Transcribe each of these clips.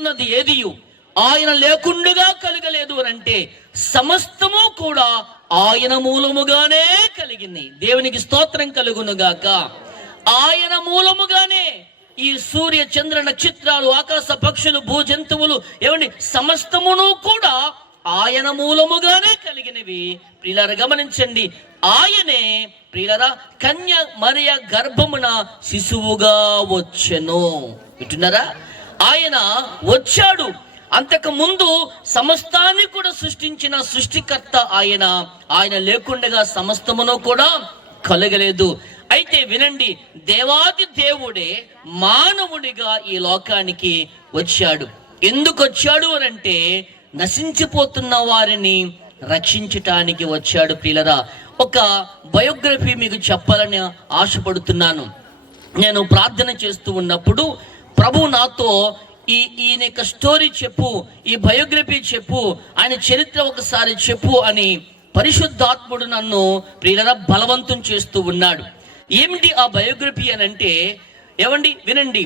ఉన్నది ఏదియు? ఆయన లేకుండగా కలగలేదు అని అంటే సమస్తము కూడా ఆయన మూలముగానే కలిగింది దేవునికి స్తోత్రం కలుగునుగాక. ఆయన మూలముగానే ఈ సూర్య చంద్ర నక్షత్రాలు ఆకాశ పక్షులు భూ జంతువులు ఏమండి సమస్తమును కూడా ఆయన మూలముగానే కలిగినవి. ప్రియులారా గమనించండి ఆయనే ప్రియులరా కన్య మరియ గర్భమున శిశువుగా వచ్చెను. వింటున్నారా? ఆయన వచ్చాడు. అంతకు ముందు సమస్తాన్ని కూడా సృష్టించిన సృష్టికర్త ఆయన. ఆయన లేకుండగా సమస్తమును కూడా కలగలేదు. అయితే వినండి దేవాది దేవుడే మానవుడిగా ఈ లోకానికి వచ్చాడు. ఎందుకు వచ్చాడు అని అంటే నశించిపోతున్న వారిని రక్షించటానికి వచ్చాడు ప్రియులరా. ఒక బయోగ్రఫీ మీకు చెప్పాలని ఆశపడుతున్నాను. నేను ప్రార్థన చేస్తూ ఉన్నప్పుడు ప్రభు నాతో ఈ ఈయన యొక్క స్టోరీ చెప్పు ఈ బయోగ్రఫీ చెప్పు ఆయన చరిత్ర ఒకసారి చెప్పు అని పరిశుద్ధాత్ముడు నన్ను ప్రియులరా బలవంతం చేస్తూ ఉన్నాడు. ఏమిటి ఆ బయోగ్రఫీ అని అంటే ఏమండి వినండి.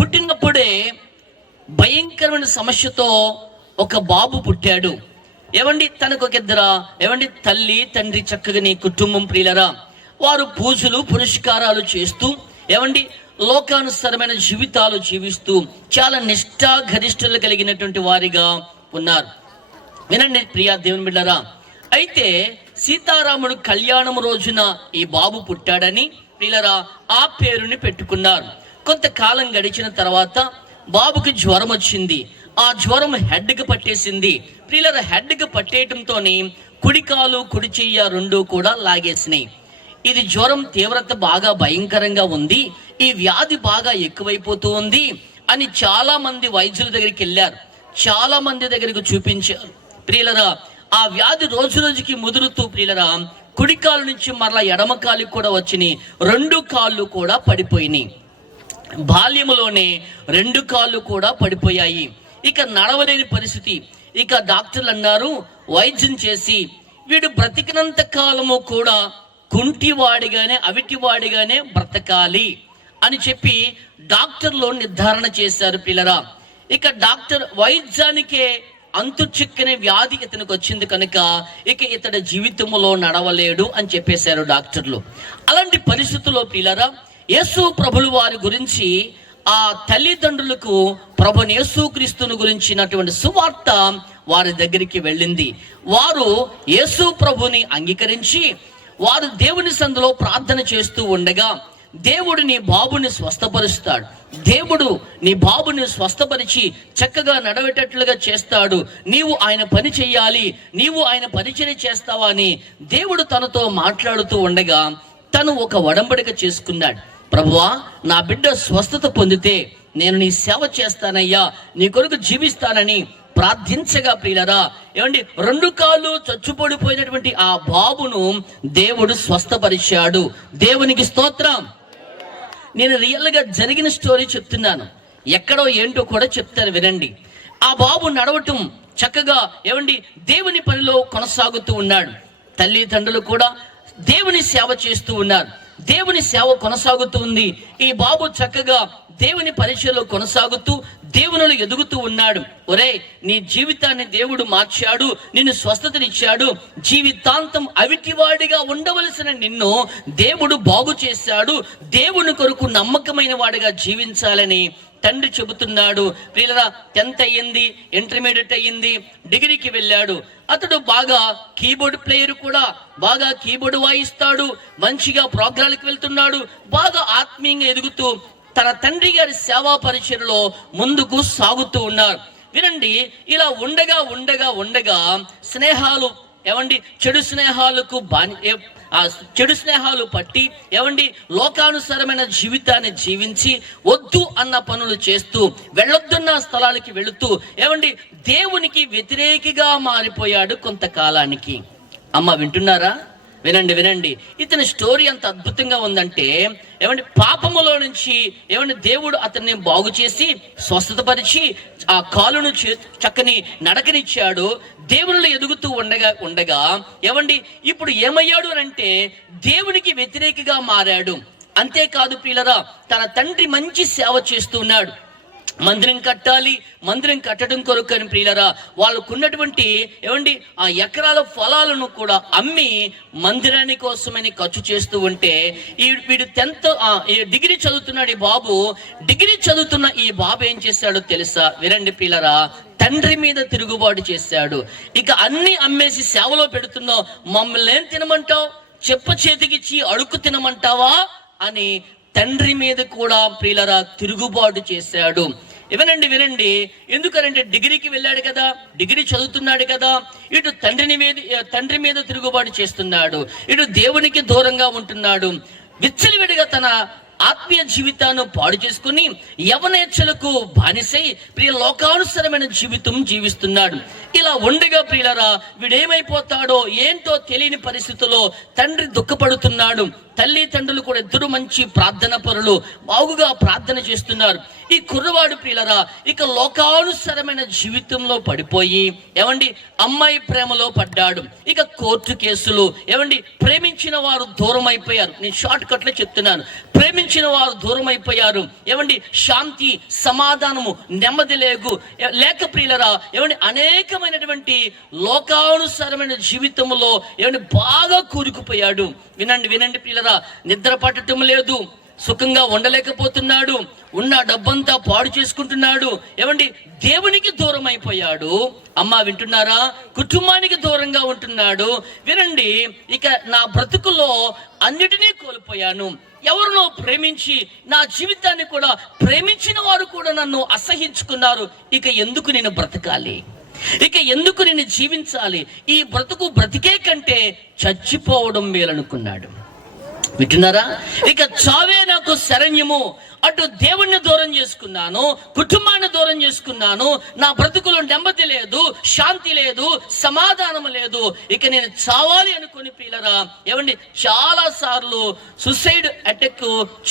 పుట్టినప్పుడే భయంకరమైన సమస్యతో ఒక బాబు పుట్టాడు. ఏమండి తనకు ఒక ఇద్దర? ఏమండి తల్లి తండ్రి చక్కగా నీ కుటుంబం ప్రియులరా. వారు పూజలు పురస్కారాలు చేస్తూ ఏమండి లోకానుసరమైన జీవితాలు జీవిస్తూ చాలా నిష్ఠా గరిష్టలు కలిగినటువంటి వారిగా ఉన్నారు. వినండి ప్రియా దేవుని బిడ్డరా అయితే సీతారాముడు కళ్యాణం రోజున ఈ బాబు పుట్టాడని పిల్లరా ఆ పేరుని పెట్టుకున్నారు. కొంతకాలం గడిచిన తర్వాత బాబుకి జ్వరం వచ్చింది. ఆ జ్వరం హెడ్కి పట్టేసింది. ప్రియులర హెడ్కి పట్టేయటంతోనే కుడికాలు కుడిచెయ్య కుడి చెయ్య రెండు కూడా లాగేసినాయి. ఇది జ్వరం తీవ్రత బాగా భయంకరంగా ఉంది ఈ వ్యాధి బాగా ఎక్కువైపోతూ ఉంది అని చాలా మంది వైద్యుల దగ్గరికి వెళ్ళారు. చాలా మంది దగ్గరికి చూపించారు. ప్రియులరా ఆ వ్యాధి రోజు రోజుకి ముదురుతూ ప్రియులరా కుడి కాలు నుంచి మరలా ఎడమ కాలుకి కూడా వచ్చినాయి రెండు కాళ్ళు కూడా పడిపోయినాయి. బాల్యములోనే రెండు కాళ్ళు కూడా పడిపోయాయి. ఇక నడవలేని పరిస్థితి. ఇక డాక్టర్లు అన్నారు వైద్యం చేసి వీడు బ్రతికినంత కాలము కూడా కుంటివాడిగానే అవిటివాడిగానే బ్రతకాలి అని చెప్పి డాక్టర్లు నిర్ధారణ చేశారు పిల్లరా. ఇక డాక్టర్ వైద్యానికే అంతు చిక్కనే వ్యాధి ఇతనికి వచ్చింది కనుక ఇక ఇతడి జీవితంలో నడవలేడు అని చెప్పేశారు డాక్టర్లు. అలాంటి పరిస్థితుల్లో పిల్లరా యేసు ప్రభులు వారి గురించి ఆ తల్లిదండ్రులకు ప్రభు యేసుక్రీస్తుని గురించినటువంటి సువార్త వారి దగ్గరికి వెళ్ళింది. వారు యేసు ప్రభుని అంగీకరించి వారు దేవుని సందులో ప్రార్థన చేస్తూ ఉండగా దేవుడు నీ బాబుని స్వస్థపరుస్తాడు. దేవుడు నీ బాబుని స్వస్థపరిచి చక్కగా నడవేటట్లుగా చేస్తాడు. నీవు ఆయన పని చెయ్యాలి నీవు ఆయన పరిచయం చేస్తావా అని దేవుడు తనతో మాట్లాడుతూ ఉండగా తను ఒక వడంబడిక చేసుకున్నాడు. ప్రభువా నా బిడ్డ స్వస్థత పొందితే నేను నీ సేవ చేస్తానయ్యా నీ కొరకు జీవిస్తానని ప్రార్థించగా ప్రియులరా ఏమండి రెండు కాళ్ళు చచ్చుపడిపోయినటువంటి ఆ బాబును దేవుడు స్వస్థపరిచాడు. దేవునికి స్తోత్రం. నేను రియల్గా జరిగిన స్టోరీ చెప్తున్నాను. ఎక్కడో ఏంటో కూడా చెప్తాను వినండి. ఆ బాబు నడవటం చక్కగా ఏమండి దేవుని పనిలో కొనసాగుతూ ఉన్నాడు. తల్లిదండ్రులు కూడా దేవుని సేవ చేస్తూ ఉన్నారు. దేవుని సేవ కొనసాగుతూ ఉంది. ఈ బాబు చక్కగా దేవుని పరిచయలో కొనసాగుతూ దేవునిలో ఎదుగుతూ ఉన్నాడు. ఒరే నీ జీవితాన్ని దేవుడు మార్చాడు నిన్ను స్వస్థతనిచ్చాడు జీవితాంతం అవిటివాడిగా ఉండవలసిన నిన్ను దేవుడు బాగు చేశాడు దేవుని కొరకు నమ్మకమైన వాడిగా జీవించాలని తండ్రి చెబుతున్నాడు. ప్రియులరా టెన్త్ అయ్యింది ఇంటర్మీడియట్ అయ్యింది డిగ్రీకి వెళ్ళాడు. అతడు బాగా కీబోర్డ్ ప్లేయర్ కూడా బాగా కీబోర్డ్ వాయిస్తాడు మంచిగా ప్రోగ్రాలకు వెళ్తున్నాడు బాగా ఆత్మీయంగా ఎదుగుతూ తన తండ్రి గారి సేవా పరిచయలో ముందుకు సాగుతూ ఉన్నారు. వినండి ఇలా ఉండగా ఉండగా ఉండగా స్నేహాలు ఏమండి చెడు స్నేహాలకు బాని ఆ చెడు స్నేహాలు పట్టి ఏమండి లోకానుసారమైన జీవితాన్ని జీవించి వద్దు అన్న పనులు చేస్తూ వెళ్ళొద్దున్న స్థలాలకి వెళుతూ ఏమండి దేవునికి వ్యతిరేకిగా మారిపోయాడు కొంతకాలానికి. అమ్మ వింటున్నారా? వినండి వినండి. ఇతని స్టోరీ అంత అద్భుతంగా ఉందంటే ఏమండి పాపములో నుంచి ఏమండి దేవుడు అతన్ని బాగు చేసి స్వస్థతపరిచి ఆ కాలును చక్కని నడకనిచ్చాడు. దేవునిలో ఎదుగుతూ ఉండగా ఉండగా ఏమండి ఇప్పుడు ఏమయ్యాడు అని అంటే దేవునికి వ్యతిరేకగా మారాడు. అంతేకాదు పిల్లరా తన తండ్రి మంచి సేవ చేస్తున్నాడు మందిరం కట్టాలి మందిరం కట్టడం కొరకు అని ప్రియులరా వాళ్ళకున్నటువంటి ఏమండి ఆ ఎకరాల ఫలాలను కూడా అమ్మి మందిరాని కోసమని ఖర్చు చేస్తూ ఉంటే ఈ వీడు టెన్త్ డిగ్రీ చదువుతున్నాడు ఈ బాబు. డిగ్రీ చదువుతున్న ఈ బాబు ఏం చేశాడో తెలుసా? వినండి ప్రియులరా తండ్రి మీద తిరుగుబాటు చేశాడు. ఇక అన్ని అమ్మేసి సేవలో పెడుతున్నావు మమ్మల్ని ఏం తినమంటావు? చెప్ప చేతికిచ్చి అడుక్కు తినమంటావా? అని తండ్రి మీద కూడా ప్రియులరా తిరుగుబాటు చేశాడు. వినండి వినండి. ఎందుకనంటే డిగ్రీకి వెళ్ళాడు కదా డిగ్రీ చదువుతున్నాడు కదా ఇటు తండ్రిని మీద తండ్రి మీద తిరుగుబాటు చేస్తున్నాడు ఇటు దేవునికి దూరంగా ఉంటున్నాడు. విచ్చలవిడిగా తన ఆత్మీయ జీవితాన్ని పాడు చేసుకుని యవనేచ్ఛలకు బానిసై ప్రియ లోకానుసరమైన జీవితం జీవిస్తున్నాడు. ఇలా ఉండగా ప్రియులరా వీడేమైపోతాడో ఏంటో తెలియని పరిస్థితుల్లో తండ్రి దుఃఖపడుతున్నాడు. తల్లి తండ్రులు కూడా ఇద్దరు మంచి ప్రార్థన పరులు బాగుగా ప్రార్థన చేస్తున్నారు. ఈ కుర్రవాడు ప్రియులరా ఇక లోకానుసరమైన జీవితంలో పడిపోయి ఏమండి అమ్మాయి ప్రేమలో పడ్డాడు. ఇక కోర్టు కేసులు ఏమండి ప్రేమించిన వారు దూరం అయిపోయారు నేను షార్ట్ కట్లో చెప్తున్నాను. ప్రేమించిన వారు దూరం అయిపోయారు ఏమండి శాంతి సమాధానము నెమ్మది లేకు లేక ప్రియులరా ఏమండి అనేకమైనటువంటి లోకానుసరమైన జీవితంలో ఏమండి బాగా కూరుకుపోయాడు. వినండి వినండి కదా? నిద్ర పట్టడం లేదు. సుఖంగా ఉండలేకపోతున్నాడు. ఉన్న డబ్బంతా పాడు చేసుకుంటున్నాడు. ఏమండి? దేవునికి దూరం అయిపోయాడు అమ్మ వింటున్నారా? కుటుంబానికి దూరంగా ఉంటున్నాడు. వినండి ఇక నా బ్రతుకులో అన్నిటినీ కోల్పోయాను. ఎవరినో ప్రేమించి నా జీవితాన్ని కూడా ప్రేమించిన వారు కూడా నన్ను అసహించుకున్నారు. ఇక ఎందుకు నేను బ్రతకాలి? ఇక ఎందుకు నేను జీవించాలి? ఈ బ్రతుకు బ్రతికే కంటే చచ్చిపోవడం మేలనుకున్నాడు. వింటున్నారా? ఇక చావే నాకు శరణ్యము. అటు దేవుణ్ణి దూరం చేసుకున్నాను కుటుంబాన్ని దూరం చేసుకున్నాను నా బ్రతుకులో నెమ్మది లేదు శాంతి లేదు సమాధానం లేదు. ఇక నేను చావాలి అనుకుని పిల్లరా ఏమండి చాలా సార్లు సుసైడ్ అటాక్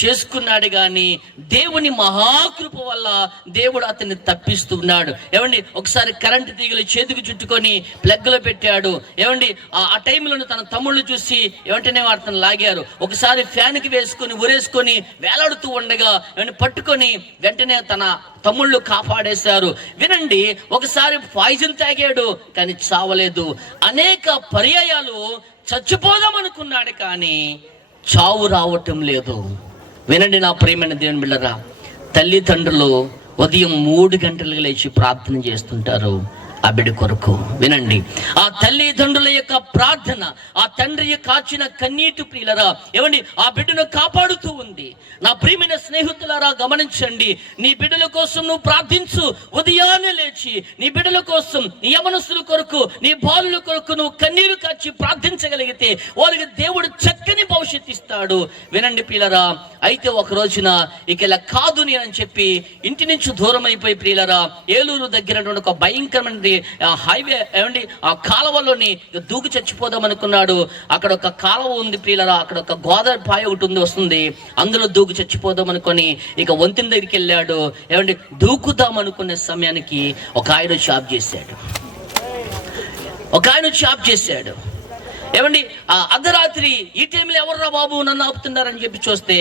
చేసుకున్నాడు కానీ దేవుని మహాకృప వల్ల దేవుడు అతన్ని తప్పిస్తున్నాడు ఏమండి ఒకసారి కరెంటు తీగలు చేతికి చుట్టుకొని ప్లగ్లో పెట్టాడు. ఏమండి ఆ ఆ టైంలో తన తమ్ముళ్ళు చూసి వెంటనే అతను లాగారు. ఒకసారి ఫ్యాన్కి వేసుకొని ఉరేసుకొని వేలాడుతూ ఉండగా ఆయన పట్టుకొని వెంటనే తన తమ్ముళ్ళు కాపాడేశారు. వినండి ఒకసారి పాయిజన్ తాగాడు కానీ చావలేదు. అనేక పర్యాయాలు చచ్చిపోదాం అనుకున్నాడు కానీ చావు రావటం లేదు. వినండి నా ప్రేమైన దేవుని బిళ్ళరా తల్లిదండ్రులు ఉదయం మూడు గంటలకు లేచి ప్రార్థన చేస్తుంటారు. ఆ బిడ్డ కొరకు. వినండి. ఆ తల్లిదండ్రుల యొక్క ప్రార్థన ఆ తండ్రి కాచిన కన్నీటి ప్రియులరా ఏమండి ఆ బిడ్డను కాపాడుతూ ఉంది. నా ప్రియమైన స్నేహితులరా గమనించండి. నీ బిడ్డల కోసం నువ్వు ప్రార్థించు. ఉదయాన్నే లేచి నీ బిడ్డల కోసం నీ యమనస్సుల కొరకు నీ బాలుల కొరకు నువ్వు కన్నీరు కాచి ప్రార్థించగలిగితే వారికి దేవుడు చక్కని భవిష్యత్తు ఇస్తాడు. వినండి ప్రియులరా అయితే ఒక రోజున ఇక ఇలా కాదు నేనని చెప్పి ఇంటి నుంచి దూరం అయిపోయి ప్రియులరా ఏలూరు దగ్గర ఒక భయంకరమైన ఆ హైవే ఏమండి ఆ కాలువలోని దూకి చచ్చిపోదాం అనుకున్నాడు. అక్కడ ఒక కాలువ ఉంది పిల్లలు అక్కడ ఒక గోదావరి పాయ ఒకటి ఉంది వస్తుంది. అందులో దూకి చచ్చిపోదాం అనుకొని ఇక వంతెన దగ్గరికి వెళ్ళాడు. ఏమండి దూకుదాం అనుకునే సమయానికి ఒక ఆయన షాప్ చేశాడు. ఒక ఆయన షాప్ చేశాడు. ఏమండి ఆ అర్ధరాత్రి ఈ టైంలో ఎవర్రా బాబు నన్ను ఆపుతున్నారని చెప్పి చూస్తే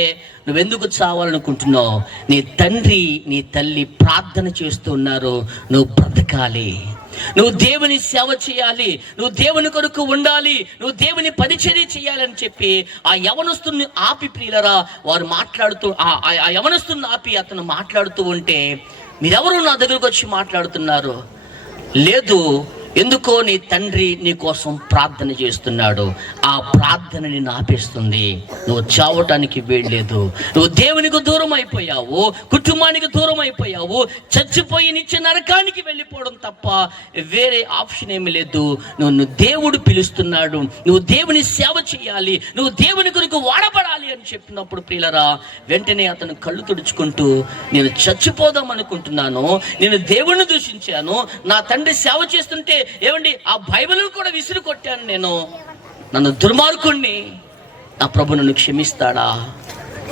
నువ్వెందుకు చావాలనుకుంటున్నావు? నీ తండ్రి నీ తల్లి ప్రార్థన చేస్తూ ఉన్నారు. నువ్వు బ్రతకాలి. నువ్వు దేవుని సేవ చేయాలి. నువ్వు దేవుని కొరకు ఉండాలి. నువ్వు దేవుని పరిచర్య చేయాలని చెప్పి ఆ యవనస్తుని ఆపి ప్రియులరా వారు మాట్లాడుతూ ఆ యవనస్తుని ఆపి అతను మాట్లాడుతూ ఉంటే మీరెవరు నా దగ్గరకు వచ్చి మాట్లాడుతున్నారు? లేదు ఎందుకో నీ తండ్రి నీ కోసం ప్రార్థన చేస్తున్నాడు. ఆ ప్రార్థన నిన్ను ఆపేస్తుంది నువ్వు చావటానికి వీల్లేదు. నువ్వు దేవునికి దూరం అయిపోయావు కుటుంబానికి దూరం అయిపోయావు చచ్చిపోయి నిత్య నరకానికి వెళ్ళిపోవడం తప్ప వేరే ఆప్షన్ ఏమీ లేదు. నువ్వు నువ్వు దేవుడు పిలుస్తున్నాడు. నువ్వు దేవుని సేవ చేయాలి. నువ్వు దేవుని కొరకు వాడబడాలి అని చెప్పినప్పుడు ప్రియులరా వెంటనే అతను కళ్ళు తుడుచుకుంటూ నేను చచ్చిపోదాం అనుకుంటున్నాను. నేను దేవుణ్ణి దూషించాను. నా తండ్రి సేవ చేస్తుంటే ఏమండి ఆ బైబిల్ కూడా విసిరి కొట్టాను నేను. నన్ను దుర్మార్గుణ్ణి నా ప్రభు నన్ను క్షమిస్తాడా?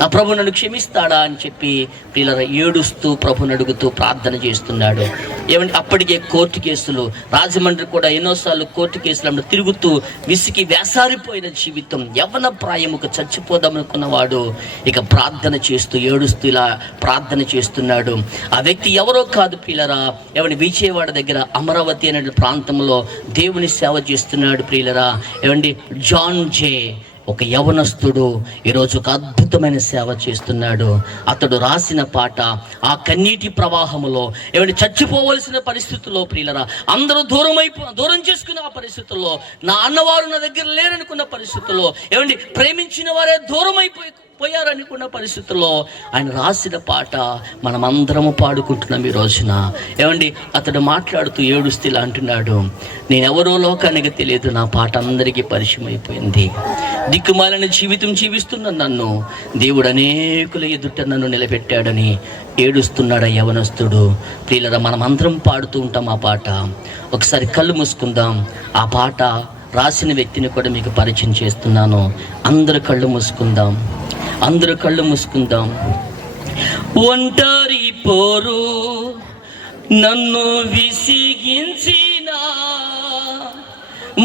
ఆ ప్రభు నన్ను క్షమిస్తాడా అని చెప్పి పిల్లల ఏడుస్తూ ప్రభుని అడుగుతూ ప్రార్థన చేస్తున్నాడు. ఏమంటే అప్పటికే కోర్టు కేసులు రాజమండ్రి కూడా ఎన్నోసార్లు కోర్టు కేసులు తిరుగుతూ విసికి వేసారిపోయిన జీవితం యవన ప్రాయముకు చచ్చిపోదామనుకున్నవాడు ఇక ప్రార్థన చేస్తూ ఏడుస్తూ ఇలా ప్రార్థన చేస్తున్నాడు. ఆ వ్యక్తి ఎవరో కాదు పిల్లరా ఏమంటే విజయవాడ దగ్గర అమరావతి అనే ప్రాంతంలో దేవుని సేవ చేస్తున్నాడు ప్రియులరా. ఏమండి జాన్ జే. ఒక యవనస్తుడు ఈరోజు ఒక అద్భుతమైన సేవ చేస్తున్నాడు. అతడు రాసిన పాట ఆ కన్నీటి ప్రవాహములో ఏమైనా చచ్చిపోవలసిన పరిస్థితుల్లో ప్రియులరా అందరూ దూరం అయిపో దూరం చేసుకున్న ఆ పరిస్థితుల్లో నా అన్నవారు నా దగ్గర లేరనుకున్న పరిస్థితుల్లో ఏమండి ప్రేమించిన వారే దూరం అయిపోయి పోయారనుకున్న పరిస్థితుల్లో ఆయన రాసిన పాట మనమందరము పాడుకుంటున్నాం ఈ రోజున. ఏమండి? అతడు మాట్లాడుతూ ఏడుస్తూ ఇలా అంటున్నాడు నేనెవరో లోకానికి తెలియదు నా పాట అందరికీ పరిచయం అయిపోయింది దిక్కుమాలిన జీవితం జీవిస్తున్న నన్ను దేవుడు అనేకుల ఎదుట నన్ను నిలబెట్టాడని ఏడుస్తున్నాడు యవనస్తుడు. ప్రియులరా మనం అందరం పాడుతూ ఉంటాం ఆ పాట. ఒకసారి కళ్ళు మూసుకుందాం. ఆ పాట రాసిన వ్యక్తిని కూడా మీకు పరిచయం చేస్తున్నాను. అందరు కళ్ళు మూసుకుందాం. అందరూ కళ్ళు మూసుకుందాం. ఒంటరి పోరు నన్ను విసిగించిన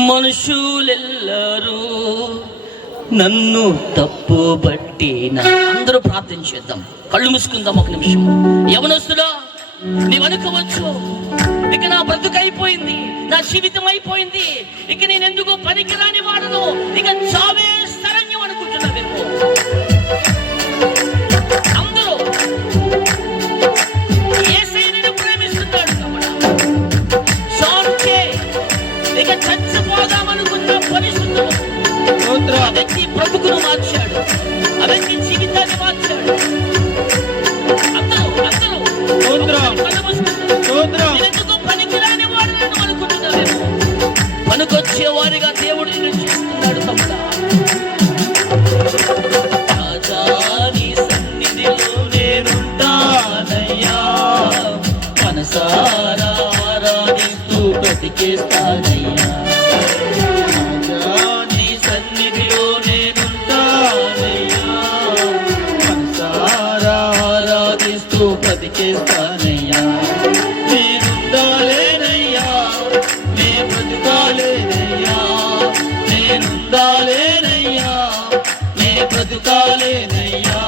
మనుషులెల్లరూ నన్ను తప్పు పట్టిన. అందరూ ప్రార్థన చేద్దాం. కళ్ళు మూసుకుందాం ఒక నిమిషం. యవనస్తుడా నీవు అనుకోవచ్చు ఇక నా బ్రతుకు అయిపోయింది నా జీవితం అయిపోయింది ఇక నేను ఎందుకు పనికిరాని వాడను. ఇక చావే శరణ్యం అనుకుంటున్నా పనికొచ్చే వారిగా దేవుడు నిన్ను చేస్తున్నాడు బ్రతికేస్తానయ్యా. నీ సన్నిధిలో నేనుంటానయ్యా. మనసారా ఆరాధిస్తూ బ్రతికేస్తానయ్యా. నేనుండాలేనయ్యా, నే బ్రతుకాలేనయ్యా. నేనుండాలేనయ్యా, నే బ్రతుకాలేనయ్యా.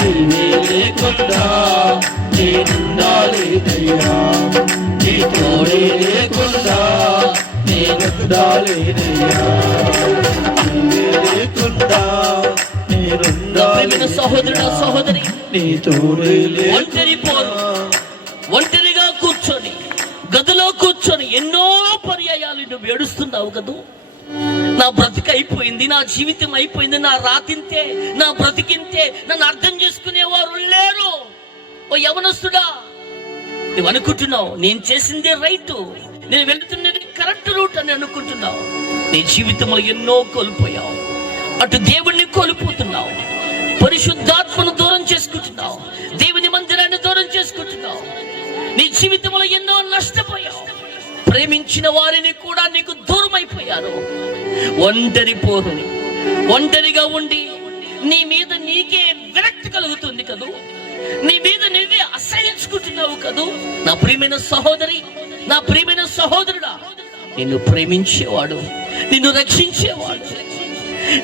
నీవే లేకుండా నేనుండాలేనయ్యా. నీ తోడే లేకుండా. సహోదరుడు సహోదరి. నీ తోడే ఒంటరి పోరు. ఒంటరిగా కూర్చొని గదిలో కూర్చొని ఎన్నో పర్యాయాలు నువ్వు ఏడుస్తున్నావు కదూ? నా బ్రతికి అయిపోయింది నా జీవితం అయిపోయింది నా రాతింతే నా బ్రతికింతే నన్ను అర్థం చేసుకునేవారు లేరు. ఓ యవనస్తుడా నువ్వు అనుకుంటున్నావు నేను చేసిందే రైట్. నేను వెళుతున్నది కరెక్ట్ రూట్ అని అనుకుంటున్నావు. నీ జీవితంలో ఎన్నో కోల్పోయావు. అటు దేవుణ్ణి కోల్పోతున్నావు. పరిశుద్ధాత్మను దూరం చేసుకుంటున్నావు. దేవుని మందిరాన్ని దూరం చేసుకుంటున్నావు. నీ జీవితంలో ఎన్నో నష్టపోయావు. ప్రేమించిన వారిని కూడా నీకు దూరం ఒంటరి పోరుని ఒంటరిగా ఉండి నీ మీద నీకే విరక్తి కలుగుతుంది కదూ? నీ మీద నువ్వే అసహించుకుంటున్నావు కదూ? నా ప్రియమైన సహోదరి నా ప్రియమైన సహోదరుడా నిన్ను ప్రేమించేవాడు నిన్ను రక్షించేవాడు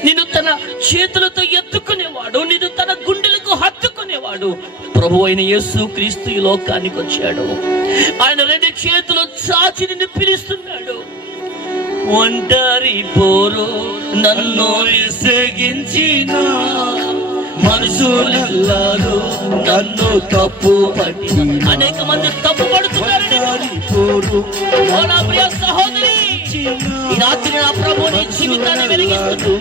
నిన్ను తన చేతులతో ఎత్తుకునేవాడు నిన్ను తన గుండెలకు హత్తుకునేవాడు. ప్రభు అయిన యేసు క్రీస్తు ఈ లోకానికి వచ్చాడు. ఆయన రెండు చేతులు చాచి నిన్ను పిలుస్తున్నాడు. ఒంటరి పోరు నన్ను విసగించినా మనుషులెల్లరూ నన్ను తప్పు పట్టి అనేక మంది తప్పు నా ప్రియ సహోదరి? ఈ రాత్రి నా ప్రభు నీ జీవితాన్ని వెలిగిస్తున్నాడు.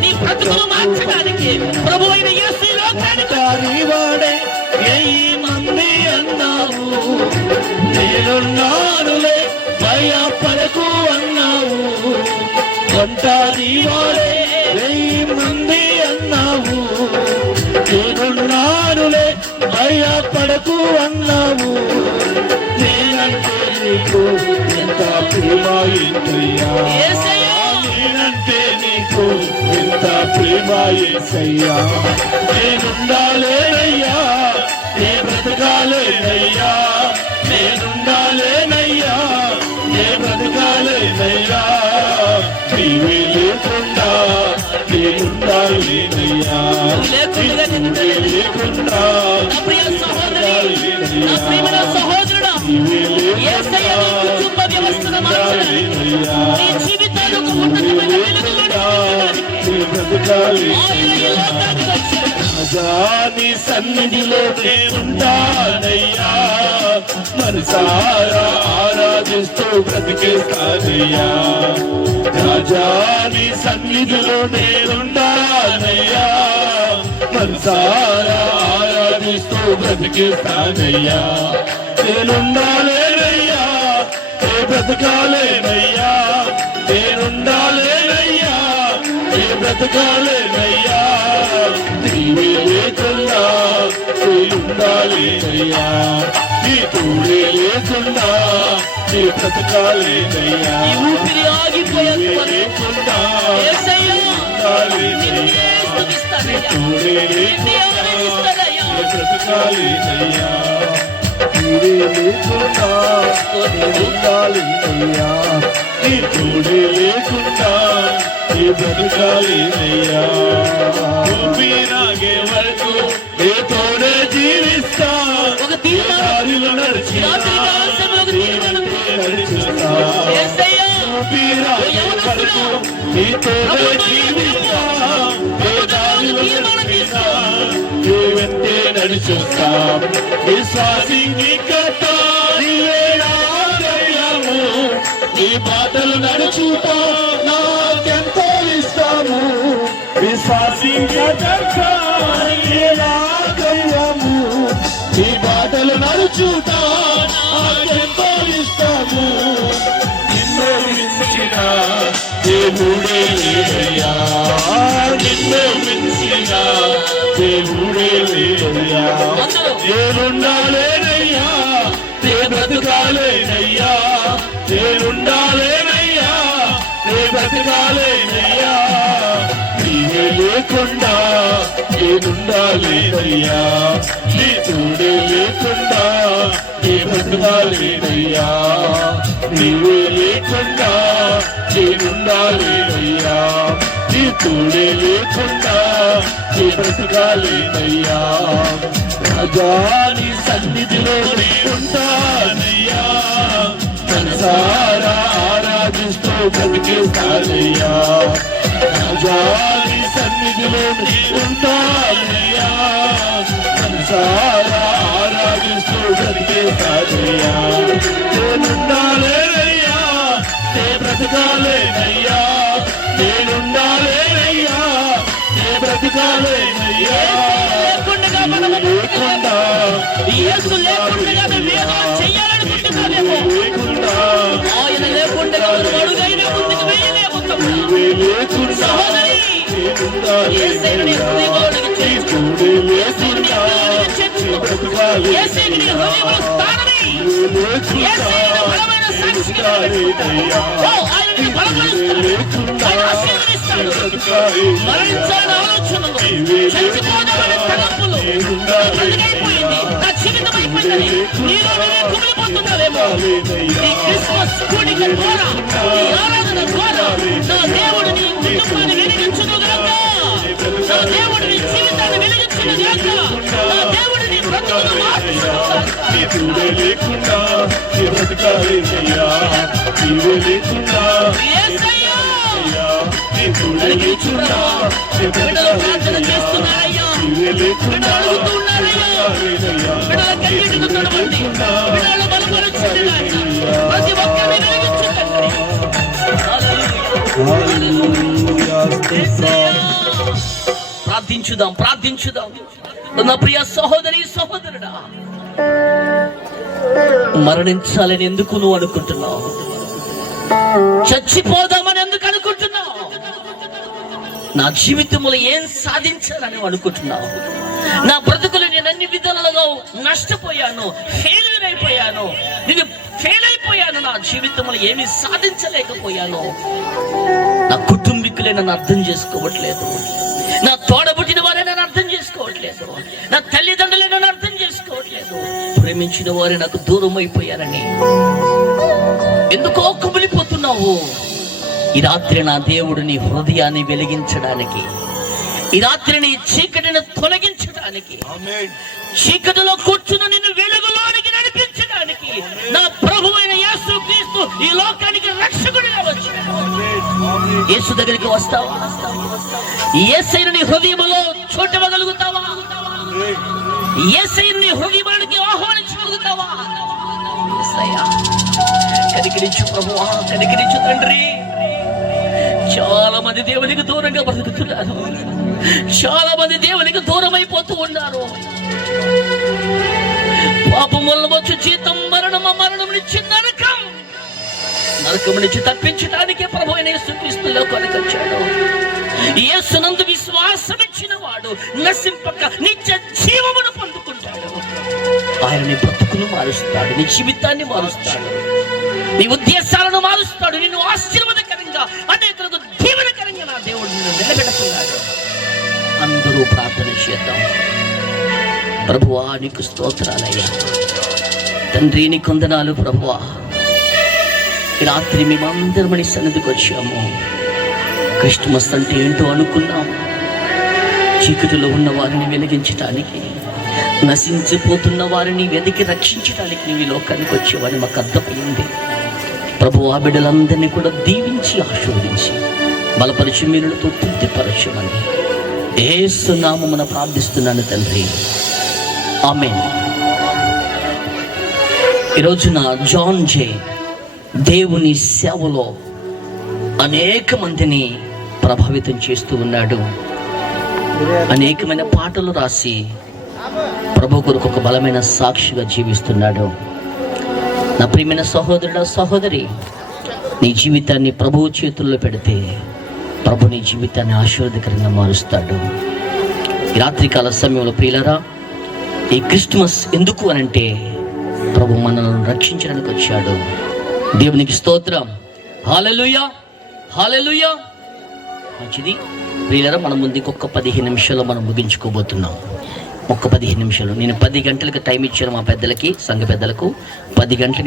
నీ బ్రతుకును మార్చడానికి ప్రభు అయిన యేసు ఈ లోకానికి వాడే. వెయ్యి మంది అన్నావు. నేనున్నానులే భయపడకు అన్నావు. ఒంటారి వాడే. వెయ్యి మంది భయపడకు అన్నావు. నేనంటే నీకు ఎంత ప్రేమ. నేనంటే నేనంటే నీకు ఎంత ప్రేమ ఏసయ్యా? నేనుండాలేనయ్యా. నే బ్రతకాలేనయ్యా. నేనుండాలేనయ్యా. నే బ్రతకాలేనయ్యా. నీవే లేకుండా నేనుండాలేనయ్యా. నీ జీవితాలు ఒక ఉన్నతమైన వెలుగులోకి సన్నిధిలో ఉంటానయ్యా మనసారా ఆరాధిస్తూ బ్రతికేస్తానయ్యా. రాజాని సన్నిధిలో నేనుంటానయ్యా. మనసారా ఆరాధిస్తూ బ్రతికేస్తానయ్యా. నేనుండాలేనయ్యా. ఏ బ్రతకాలేనయ్యా. బ్రతకాలేనయ్యా నీవే లేకుండా నేనుండాలేనయ్యా నీ తోడే లేకుండా నీ బ్రతకాలేనయ్యా. ఊపిరి వరకు లేకుండా ఉండాలేనయ్యా. స్తుతిస్తానయ్యా తోడే లేకుండా నీ బ్రతకాలేనయ్యా. నీవే లేకుండా నేనుండాలేనయ్యా తోడే లేకుండా నీ బ్రతకాలేనయ్యా ఊపిరాగే వరకు నీ తోడే జీవిస్తా. దారిలో నడిచినా వరకు నీ తోడే జీవిస్తా. ఏ దారిలో నడిచినా. నీ వెంటే నడిచొస్తా. విశ్వాసింగి కథ నీ బాటలు నడుచుతా నాకెంతో కథ నీవే నా బాటలు నడుచుతా నాకెంతో ఇష్టము నిన్ను మించిన దేవుడే లేదయ్యా నిన్ను మించిన దేవుడే లేదయ్యా అందరూ. నేనుండాలేనయ్యా నే బ్రతకాలేనయ్యా నేనుండాలేనయ్యా నే బ్రతకాలేనయ్యా. నీవే లేకుండా నేనుండాలేనయ్యా. నీ తోడే లేకుండా నే బ్రతకాలేనయ్యా నీవే లేకుండా నేనుండాలేనయ్యా. నీ తోడే లేకుండా నీ బ్రతకాలేనయ్యా రాజాని సన్నిధిలో నీ మనసారా ఆరాధిస్తూ బ్రతికేస్తానయ్యా రాజాని సన్నిధిలో నీ ఉంటానయ్యా మనసారా ఆరాధిస్తూ బ్రతికేస్తానయ్యా నేనుండాలేనయ్యా. నే బ్రతకాలేనయ్యా. నేనుండాలేనయ్యా. నే బ్రతకాలేనయ్యా. లేకుండా లేకుండా వేయలేకపోతున్నాం లేకుండా సహోదరి యేసయ్యను నీ హృదయంలోనికి చేర్చుకో. ఆలోచనలు చచ్చిపోదామనే తలంపులు నా జీవితం నీలో ఈ క్రిస్మస్ కూడిక ద్వారా ఈ ఆరాధన ద్వారా నా దేవుడు నీ కుటుంబాన్ని నా దేవుడు నీ జీవితాన్ని నా దేవుడు నీ బ్రతుకును లేకుండా లేకుండా లేకుండా బిడ్డలు ప్రార్థన చేస్తున్నారయ్యా బిడ్డలు అడుగుతున్నారయ్యా బిడ్డల కన్నీటిని తొడవండి బిడ్డలు బలపరచండి ప్రతి ఒక్కరిని ప్రార్థించుదాం ప్రార్థించుదాం. నా ప్రియ సహోదరి సహోదరుడా మరణించాలని ఎందుకు నువ్వు అనుకుంటున్నావు? చచ్చిపోదామని నా జీవితంలో ఏం సాధించాలని అనుకుంటున్నావు? నా బ్రతుకులు నేను అన్ని విధాలుగా నష్టపోయాను ఫెయిల్యూర్ అయిపోయాను నేను ఫెయిల్ అయిపోయాను నా జీవితంలో ఏమి సాధించలేకపోయాను. నా కుటుంబీకులే నన్ను అర్థం చేసుకోవట్లేదు. నా తోడబుట్టిన వారే నన్ను అర్థం చేసుకోవట్లేదు. నా తల్లిదండ్రులే నన్ను అర్థం చేసుకోవట్లేదు. ప్రేమించిన వారే నాకు దూరం అయిపోయారని ఎందుకో కుమిలిపోతున్నావు? ఈ రాత్రి నా దేవుడు నీ హృదయాన్ని వెలిగించడానికి ఈ రాత్రి నీ చీకటిని తొలగించడానికి చీకటిలో కూర్చున్న నిన్ను వెలుగులోనికి నడిపించడానికి నా ప్రభు అయిన యేసు క్రీస్తు ఈ లోకానికి రక్షకుడిగా వచ్చాడు యేసు దగ్గరికి వస్తావా? యేసైన నీ హృదయంలో చూడవగలుగుతావా యేసైన నీ హృదయానికి ఆహ్వానించగలుగుతావా? కనికరించు ప్రభువా కనికరించు తండ్రి. చాలా మంది దేవునికి దూరంగా బ్రతుకుతున్నారు. చాలా మంది దేవునికి దూరమైపోతూ ఉన్నారు. పాపం వల్ల వచ్చు జీతం మరణం మరణం నుంచి నరకం. నరకం నుంచి తప్పించడానికే ప్రభు అయిన కొనకొచ్చాడు యేసునందు విశ్వాసం ఇచ్చిన వాడు నశింపక నిత్య జీవమును పొందుకుంటాడు. ఆయన నీ బ్రతుకును మారుస్తాడు నీ జీవితాన్ని మారుస్తాడు. నీ ఉద్దేశాలను మారుస్తాడు నిన్ను ఆశీర్వాదకరంగా నిన్ను నిలబెడుతున్నాడు అందరూ ప్రార్థన చేద్దాం. ప్రభువా నీకు స్తోత్రాలయ్యా. తండ్రి నీ కొందనాలు ప్రభువా. రాత్రి మేమందరం అని సన్నిధికి వచ్చాము. క్రిస్మస్ అంటే ఏంటో అనుకున్నాం చీకటిలో ఉన్న వారిని వెలిగించటానికి నశించిపోతున్న వారిని వెతికి రక్షించడానికి నీవు ఈ లోకానికి వచ్చేవాడిని మాకు అర్థమైంది. ప్రభు ఆ బిడ్డలందరినీ కూడా దీవించి ఆశీర్వదించి బలపరిచి మీరులతో తృప్తిపరచమని ఏసునామమున ప్రార్థిస్తున్నాను తండ్రి. ఆమె ఈరోజున జాన్ జే దేవుని సేవలో అనేక మందిని ప్రభావితం చేస్తూ ఉన్నాడు. అనేకమైన పాటలు రాసి ప్రభు కొరకు ఒక బలమైన సాక్షిగా జీవిస్తున్నాడు. నా ప్రియమైన సహోదరుడ సహోదరి నీ జీవితాన్ని ప్రభువు చేతుల్లో పెడితే ప్రభు నీ జీవితాన్ని ఆశీర్వదకరంగా మారుస్తాడు. రాత్రికాల సమయంలో ప్రియులరా ఈ క్రిస్మస్ ఎందుకు అనంటే ప్రభు మనల్ని రక్షించడానికి వచ్చాడు. దేవునికి స్తోత్రం. హాలెలుయా హాలెలుయా మంచిది. ప్రియులరా మనం ముందు ఇంకొక పదిహేను నిమిషాల్లో మనం ముగించుకోబోతున్నాం. ఒక్క పదిహేను నిమిషాలు. నేను పది గంటలకు టైం ఇచ్చాను మా పెద్దలకి సంఘ పెద్దలకు. పది గంటలకు